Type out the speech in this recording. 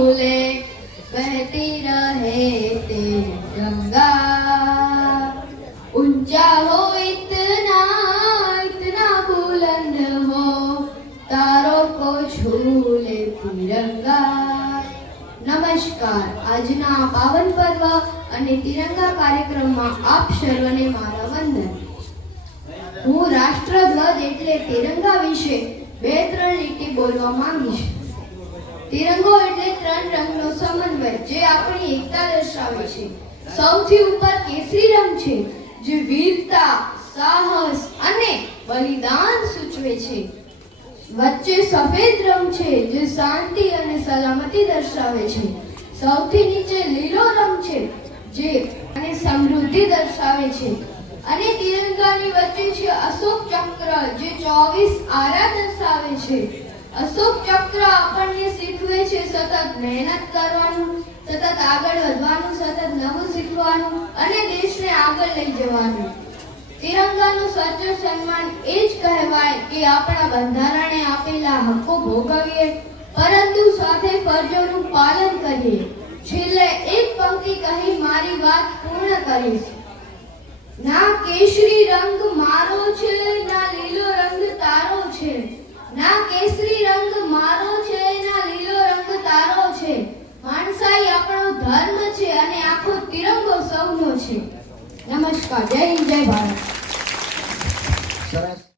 झूले बहती रहे तिरंगा ऊंचा हो इतना इतना बुलंद हो तारों को झूले तिरंगा। नमस्कार, આજના પાવન પર્વ અને તિરંગા કાર્યક્રમમાં આપ સર્વને મારા વંદન। હું રાષ્ટ્રધ્વજ એટલે તિરંગા વિશે બે ત્રણ લીટી બોલવા માંગીશ। તિરંગો એટલે ત્રણ રંગનો સમન્વય જે આપણી એકતા દર્શાવે છે। સૌથી ઉપર કેસરી રંગ છે જે વીરતા, સાહસ અને બલિદાન સૂચવે છે। વચ્ચે સફેદ રંગ છે જે શાંતિ અને સલામતી દર્શાવે છે। સૌથી નીચે લીલો રંગ છે જે અને સમૃદ્ધિ દર્શાવે છે અને તિરંગાની વચ્ચે છે અશોક ચક્ર જે 24 આરા દર્શાવે છે। અશોક ચક્ર આપણને શીખવે છે સતત મહેનત કરવાનું, સતત આગળ વધવાનું, સતત નવું શીખવાનું અને દેશને આગળ લઈ જવાનું। તિરંગાનું સાચું સન્માન એ જ કહેવાય કે આપણા બંધારણે આપેલા હક્કો ભોગવીએ પરંતુ સાથે ફરજોનું પાલન કરીએ। છેલ્લે એક પંક્તિ કહી મારી વાત પૂર્ણ કરીશ। ના કેસરી રંગ મારો છે ના લીલો રંગ તારો છે, ના કેસરી રંગ મારો છે ના લીલો રંગ તારો છે। માણસાઈ આપણો ધર્મ છે અને આખો તિરંગો સૌનો છે। નમસ્કાર, જય હિન્દ, જય ભારત। સરસ।